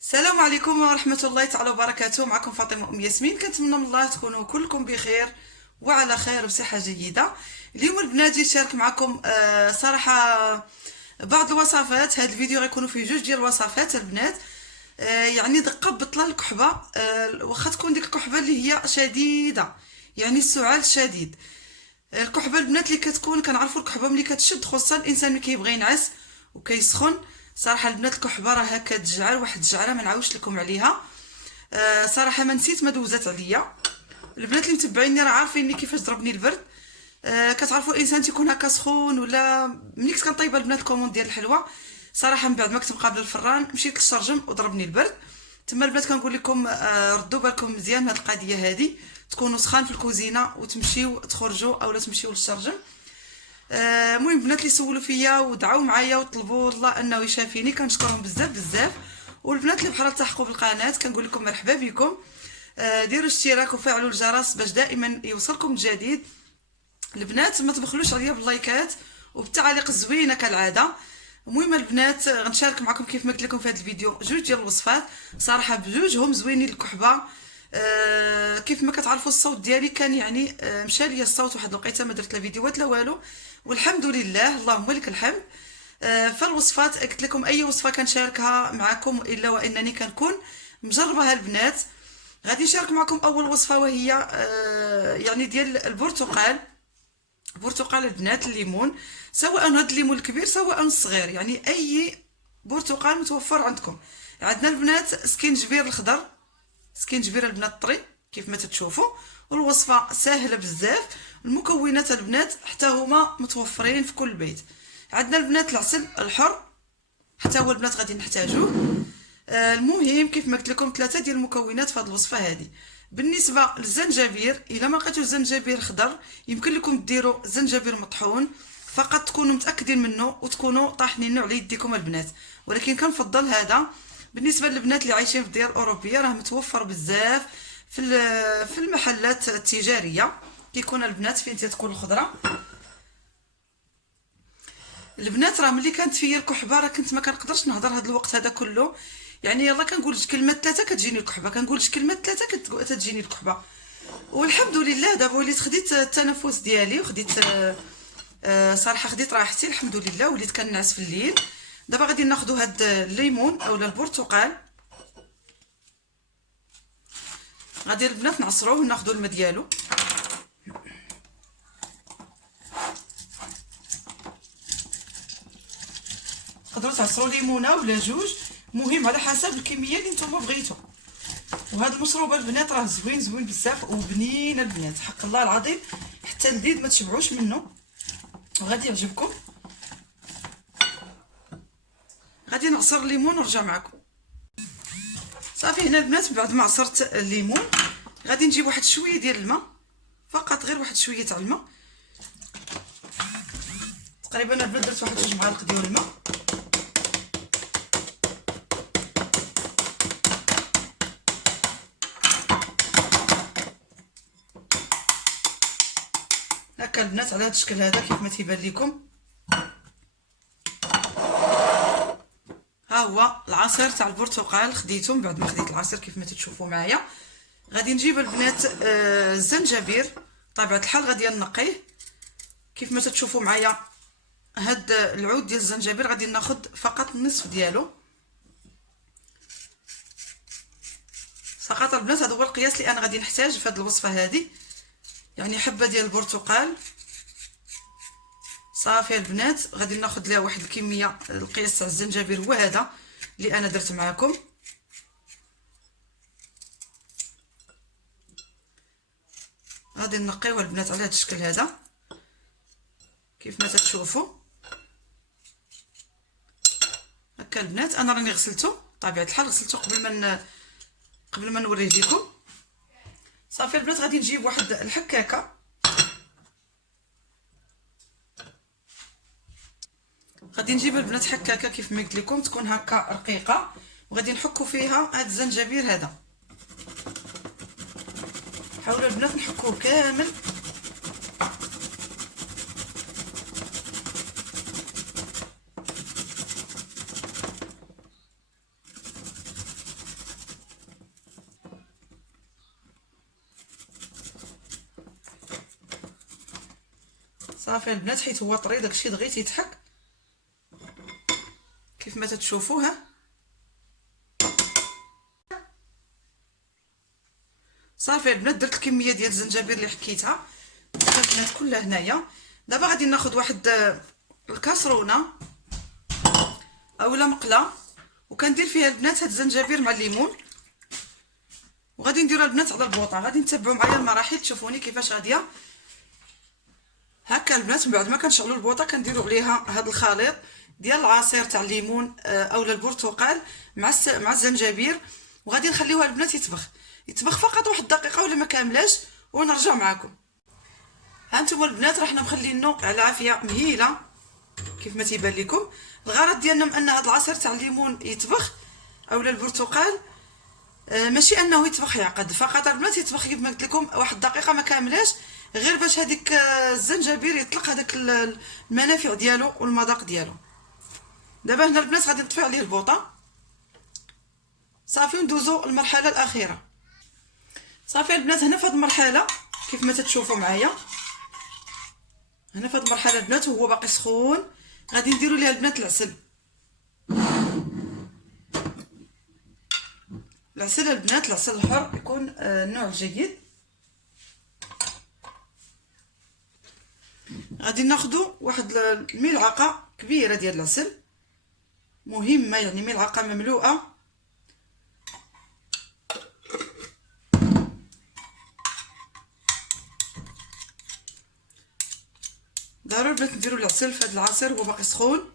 السلام عليكم ورحمة الله تعالى وبركاته. معكم فاطمة ياسمين. كنتمنى من الله تكونوا كلكم بخير وعلى خير وصحة جيدة. اليوم البنات جيت نشارك معكم صراحة بعض الوصفات. هذا الفيديو غيكونوا فيه جوج ديال الوصفات البنات. يعني دقة بطلة الكحبة، واخا تكون ديك الكحبة اللي هي شديدة، يعني السعال الشديد. الكحبه البنات اللي كتكون كنعرفوا الكحبه ملي كتشد، خصوصا الانسان ملي كيبغي ينعس وكيسخن. صراحه البنات الكحبه راها كتجعل واحد الجعله ما نعاودش لكم عليها. صراحه ما نسيت، ما دوزت عليا. البنات اللي متبعيني راه عارفيني كيفاش ضربني البرد. كتعرفوا الانسان تيكون هكا سخون، ولا ملي كنت كنطيب البنات كوموند ديال الحلوى، صراحه من بعد ما كنت مقابله الفران مشيت للشرجم وضربني البرد. تما البنات كنقول لكم ردوا بالكم مزيان من هذه القضيه هذه، تكونوا سخان في الكوزينه وتمشيو تخرجوا اولا تمشيو للشرجم. المهم البنات اللي سولوا فيا ودعاو معايا وطلبوا الله انه يشافيني، كنشكرهم بزاف بزاف. والبنات اللي بحال التحقوا بالقناه كنقول لكم مرحبا بكم. ديروا اشتراك وفعلوا الجرس باش دائما يوصلكم الجديد. البنات ما تبخلوش عليا باللايكات وبالتعاليق الزوينه كالعاده. المهم البنات غنشارك معكم كيف ما قلت لكم في هذا الفيديو جوج ديال الوصفات، صراحه بجوجهم زوينين الكحبه. كيف ما كتعرفوا الصوت ديالي كان يعني مشى ليا الصوت واحد الوقيته، ما درت لا فيديوهات لا والو، والحمد لله اللهم لك الحمد. فالوصفات قلت لكم اي وصفه كنشاركها معكم الا وانني كنكون مجربها البنات. غادي نشارك معكم اول وصفه وهي يعني ديال البرتقال. برتقال البنات، الليمون، سواء هذا الليمون الكبير سواء الصغير، يعني اي برتقال متوفر عندكم. عندنا البنات سكينجبير الخضر، سكينجبير البنات طري كيف ما تتشوفوا، والوصفه سهله بزاف. المكونات البنات حتى هما متوفرين في كل بيت. عندنا البنات العسل الحر، حتى هو البنات غادي نحتاجوه. المهم كيف ما قلت لكم ثلاثه ديال المكونات في هذه الوصفه هذه. بالنسبه للزنجبير، الا ما لقيتوش زنجبير خضر يمكن لكم ديروا زنجبير مطحون، فقط تكونوا متاكدين منه وتكونوا طاحنينه على يديكم البنات، ولكن كنفضل هذا. بالنسبه للبنات اللي عايشين في الديار الاوروبيه راه متوفر بزاف في المحلات التجاريه، كيكون البنات فين تكون الخضره. البنات راه ملي كانت فيا الكحبه راه كنت ما كنقدرش نهضر هذا الوقت هذا كله، يعني يلا كنقول جوج كلمات ثلاثه كتجيني الكحبه، كنقول جوج كلمات ثلاثه كتجيني الكحبه. والحمد لله دابا وليت خديت التنفس ديالي وخديت صراحه خديت راحتي الحمد لله، وليت كنعس في الليل. دابا غادي ناخذ هاد الليمون اولا البرتقال، غادي البنات نعصروه وناخذ الماء ديالو. تقدروا تعصروا ليمونه ولا جوج، المهم على حسب الكميه اللي نتوما بغيتو. وهذا المشروب البنات راه زوين زوين بزاف وبنين البنات، حق الله العظيم حتى لذيذ ما تشبعوش منه وغادي يعجبكم. غادي نعصر الليمون ونرجع معكم. صافي هنا البنات بعد ما عصرت الليمون غادي نجيب واحد شويه ديال الماء، فقط غير واحد شويه تاع الماء، تقريبا البنات درت واحد 2 معالق ديال الماء. هكا البنات على هذا الشكل هذا كيف ما تيبان لكم. ها هو العصير تاع البرتقال خديته. من بعد ما خديت العصير كيف ما تشوفوا معايا غادي نجيب البنات الزنجبير، طبيعه الحال غادي نقيه كيف ما تشوفوا معايا. هاد العود ديال الزنجبير غادي ناخذ فقط النصف ديالو فقط البنات. هذا هو القياس اللي انا غادي نحتاج في هذه الوصفه هذه، يعني حبه ديال البرتقال. صافي البنات غادي ناخذ لها واحد الكميه، القياس تاع الزنجبير هو هذا اللي انا درت معكم. غادي نقيوها البنات على هذا الشكل هذا كيف ما تشوفوا هكا البنات. انا راني غسلته طبيعه الحال، غسلته قبل ما نوريه لكم. صافي البنات غادي نجيب واحد الحكاكه، غادي نجيب البنات حكاكه كيف ما قلت لكم تكون هكا رقيقه، وغادي نحكوا فيها هذا الزنجبير هذا. حاولوا البنات نحكوه كامل. صافي البنات، حيت هو طري داكشي دغيا تيضحك كيف ما تتشوفوها. صافي البنات، درت الكميه ديال الزنجبيل اللي حكيتها البنات كلها هنايا. دابا غادي ناخذ واحد الكاسرونه اولا مقله، وكندير فيها البنات هاد الزنجبيل مع الليمون، وغادي نديروها البنات على البوطه. غادي تتبعوا معايا المراحل تشوفوني كيفاش غاديه. هكا البنات، من بعد ما كنشعلوا البوطه كنديروا عليها هاد الخليط ديال العصير تاع الليمون اولا البرتقال مع الزنجبيل، وغادي نخليوها البنات يطبخ فقط واحد الدقيقه ولا ما كاملاش، ونرجع معكم. ها انتم البنات، راه حنا مخلينو على عافيه مهيله كيف ما تيبان لكم. الغرض ديالنا من ان هذا العصير تاع الليمون يطبخ اولا البرتقال، ماشي انه يطبخ يعقد، فقط البنات يطبخ كيف ما قلت لكم واحد الدقيقه ما كاملاش، غير باش هذيك الزنجبيل يطلق هذاك المنافع ديالو والمذاق ديالو. دابا هنا البنات غادي نطفي عليه البوطه صافي، وندوزو المرحله الاخيره. صافي البنات، هنا في هذه المرحله كيف ما تتشوفوا معايا، هنا في هذه المرحله البنات وهو باقي سخون، غادي نديروا ليها البنات العسل. العسل البنات، العسل الحر يكون النوع الجيد. غادي ناخذوا واحد الملعقه كبيره ديال العسل، مهمه يعني ملعقه مملوءه. ضروري البنات نديروا العسل في هذا العصير وهو باقي سخون،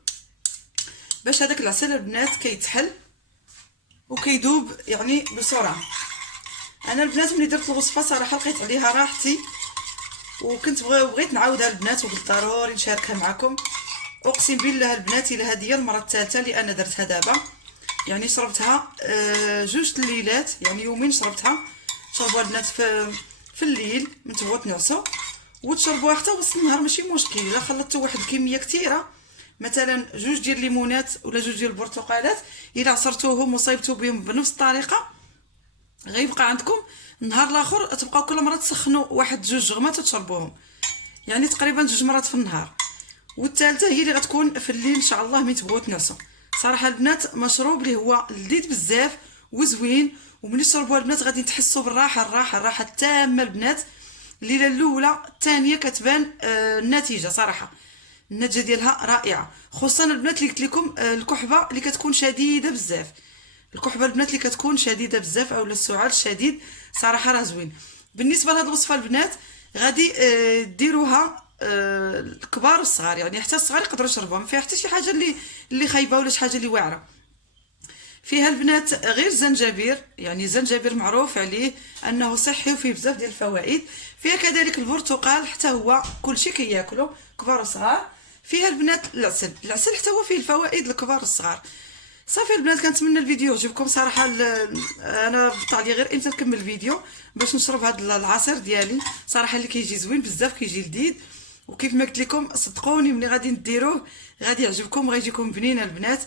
باش هذاك العسل البنات كيتحل وكيذوب يعني بسرعه. انا البنات ملي درت الوصفه صراحه لقيت عليها راحتي، وكنت بغيت نعاودها البنات، وقلت ضروري نشاركها معكم. اقسم بالله البنات الا هذه هي المره الثالثه اللي انا درتها دابا، يعني شربتها جوج الليلات، يعني يومين شربتها. شربوها البنات في الليل من تبغوا تنعسوا، وتشربوها حتى وسط النهار ماشي مشكل. الا خلطتوا واحد الكميه كثيره، مثلا جوج ديال الليمونات ولا جوج ديال البرتقالات، الا عصرتوهم وصايبتوا بهم بنفس الطريقه، غيبقى عندكم النهار الاخر تبقاو كل مره تسخنوا واحد جوج غمات وتشربوهم، يعني تقريبا جوج مرات في النهار. والثالثه هي اللي غتكون في الليل ان شاء الله ملي تبغوا تنعسوا. صراحه البنات مشروب اللي هو لذيذ بزاف وزوين، وملي تشربوها البنات غادي تحسوا بالراحه الراحه التامه البنات. الليله الاولى الثانيه كتبان النتيجه، صراحه النتيجه ديالها رائعه، خصوصا البنات اللي قلت لكم الكحبه اللي كتكون شديده بزاف. الكحبه البنات اللي كتكون شديده بزاف اولا السعال الشديد، صراحه راه زوين. بالنسبه لهاد الوصفه البنات غادي ديروها الكبار والصغار، يعني حتى الصغار يقدروا يشربوها، ما فيها حتى شي حاجه اللي خايبه ولا شي حاجه اللي واعره. فيها البنات غير الزنجبيل، يعني الزنجبيل معروف عليه انه صحي وفيه بزاف ديال الفوائد. فيها كذلك البرتقال، حتى هو كلشي كياكلو كبار وصغار. فيها البنات العسل حتى هو فيه الفوائد الكبار والصغار. صافي البنات، كنتمنى الفيديو يعجبكم صراحه. انا بطلع لي غير امتى نكمل الفيديو باش نشرب هذا العصير ديالي، صراحه اللي كيجي زوين بزاف، كيجي لذيذ. وكيف ما قلت لكم صدقوني ملي غادي نديروه غادي يعجبكم وغيجيكم بنين البنات.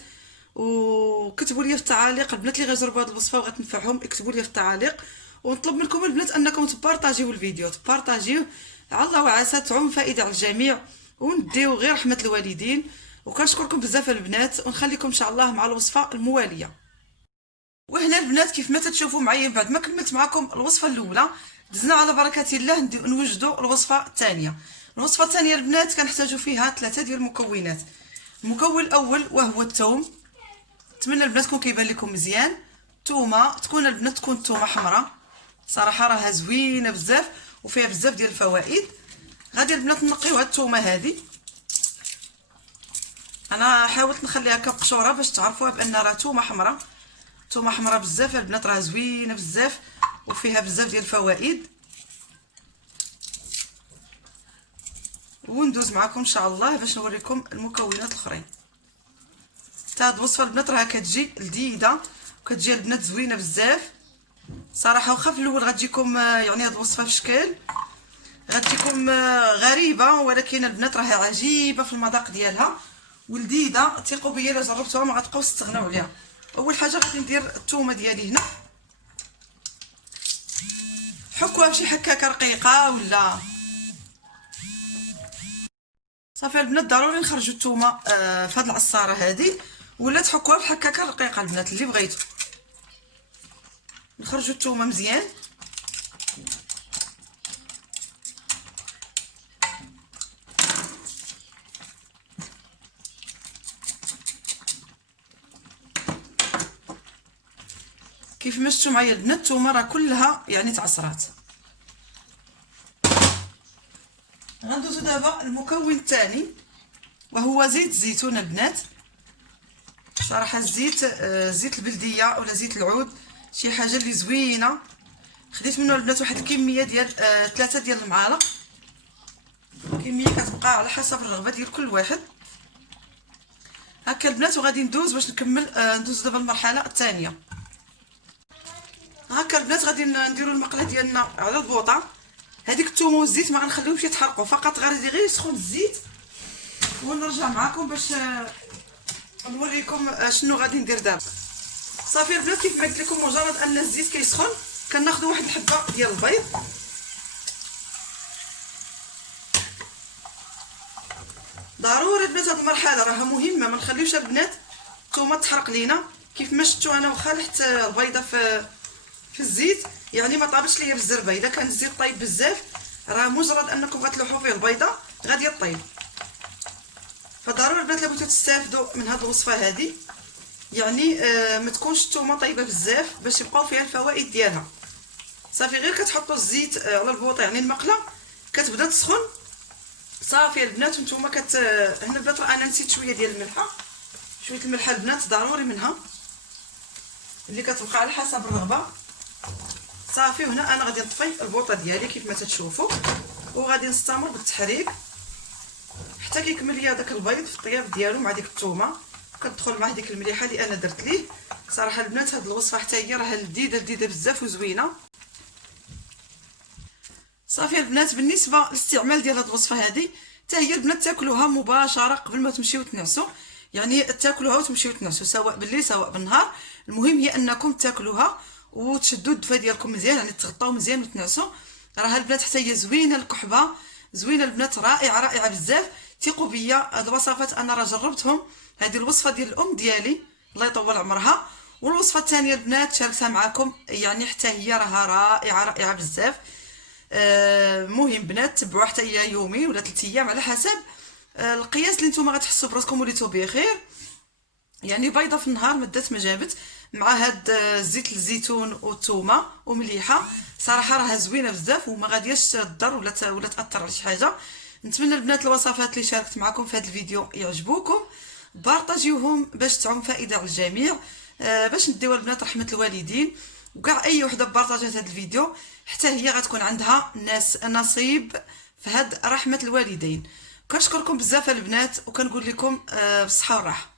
وكتبوا لي في التعاليق البنات اللي غيجربوا هذه الوصفه وغادي تنفعهم، اكتبوا لي في التعاليق. ونطلب منكم البنات انكم تبارطاجيو الفيديو، تبارطاجيوه على وعسى تعم فائده على الجميع، ونديو غير رحمه الوالدين. وكنشكركم بزاف البنات، ونخليكم ان شاء الله مع الوصفه المواليه. وهنا البنات كيف ما تتشوفوا معايا، بعد ما كملت معكم الوصفه الاولى دزنا على بركه الله نوجدوا الوصفه الثانيه. الوصفه الثانيه البنات كنحتاجوا فيها 3 ديال المكونات. المكون الاول وهو الثوم، نتمنى البنات تكون كيبان لكم مزيان. ثومه تكون البنات تكون ثومه حمراء، صراحه راها زوينه بزاف وفيها بزاف ديال الفوائد. غادي البنات نقيو هاد الثومه هذه، انا حاولت نخليها كقشوره باش تعرفوها بان راه ثومه حمراء. ثومه حمراء بزاف البنات، راه زوينه بزاف وفيها بزاف ديال الفوائد. وندوز معكم ان شاء الله باش نوريكم المكونات الاخرين. حتى هاد الوصفه البنات راها كتجي لذيذه وكتجي البنات زوينه بزاف صراحه. واخا في الاول غتجيكم يعني هاد الوصفه في شكل غتجيكم غريبه، ولكن البنات راها عجيبه في المذاق ديالها ولذيذه. ثقوا بيا الا جربتوها ما غتبقاوش تستغناو عليها. اول حاجه غادي ندير الثومه ديالي هنا، حكوها بشي حكاكه رقيقه ولا صافي البنات ضروري نخرجوا الثومه في هذه العصاره هذه، ولا تحكوها بحال هكاكا رقيقه البنات اللي بغيتو. نخرجوا الثومه مزيان. كيف ما شفتوا معايا البنات الثومه راه كلها يعني تعصرات. غندوزو دابا المكون الثاني وهو زيت الزيتون البنات. صراحه الزيت زيت البلديه ولا زيت العود شي حاجه اللي زوينه. خديت منه البنات واحد الكميه ديال 3 ديال المعالق. كميه كتبقى على حسب الرغبه ديال كل واحد. هكا البنات وغادي ندوز باش نكمل. ندوز دابا المرحله الثانيه. هكا البنات غادي نديروا المقله ديالنا على البوطه. هذيك الثومه والزيت ما غنخليهمش يتحرقوا، فقط غير يسخن الزيت ونرجع معكم باش نوريكم شنو غادي ندير دابا. صافي البنات كيف ما قلت لكم مجرد ان الزيت كيسخن كناخذوا واحد الحبه ديال البيض. ضروري البنات هذه المرحله راها مهمه، ما نخليوش البنات الثومه تحرق لينا. كيف ما شفتوا انا واخا لحت البيضه في الزيت يعني ما طابتش ليا بالزربه. اذا كان الزيت طايب بزاف راه مجرد انكم غتلوحوا فيه البيضه غادي طيب. فضروري البنات لابد تستافدوا من هذه الوصفه هذه، يعني ما تكونش الثومه طايبه بزاف باش يبقاو فيها الفوائد ديالها. صافي غير كتحطوا الزيت على البوطه يعني المقله كتبدا تسخن. صافي البنات وانتم هنا البنات راه انا نسيت شويه ديال الملحه. شويه الملحه البنات ضروري منها اللي كتبقى على حسب الرغبه. صافي وهنا انا غادي نطفي البوطه ديالي كيف ما تتشوفوا، وغادي نستمر بالتحريك حتى كيكمل ليا داك البيض في الطياب ديالو مع ديك الثومه. كتدخل مع ديك المليحه اللي انا درت ليه. صراحه البنات هاد الوصفه حتى هي راها لذيذه بزاف وزوينه. صافي البنات بالنسبه للاستعمال ديال هاد الوصفه هذه حتى هي البنات تاكلوها مباشره قبل ما تمشيو تنعسوا. يعني تاكلوها وتمشيو تنعسوا سواء بالليل سواء بالنهار. المهم هي انكم تاكلوها وتشدوا الدفا ديالكم مزيان، يعني تغطاو مزيان وتنعسوا. راه البنات حتى هي زوينه الكحبه زوينه البنات، رائعه بزاف. ثقوا بيا هاد الوصفات انا راه جربتهم. هذه الوصفه ديال الام ديالي الله يطول عمرها، والوصفه الثانيه البنات شاركتها معكم يعني حتى هي راها رائعه بزاف. مهم بنات تبعوها حتى هي يومي ولا 3 ايام على حسب القياس اللي نتوما غتحسوا براسكم وليتو بخير. يعني بيضه في النهار مدات ما جابت مع هاد زيت الزيتون والثومه ومليحه. صراحه راها زوينه بزاف وما غادياش تضر ولا تاثر على شي حاجه. نتمنى البنات الوصفات اللي شاركت معكم في هذا الفيديو يعجبوكم، بارطاجيوهم باش تعم فائده على الجميع، باش نديو البنات رحمه الوالدين. وكاع اي وحده بارطاجات هذا الفيديو حتى هي غتكون عندها نصيب في هاد رحمه الوالدين. كنشكركم بزاف البنات وكنقول لكم بالصحه والراحه.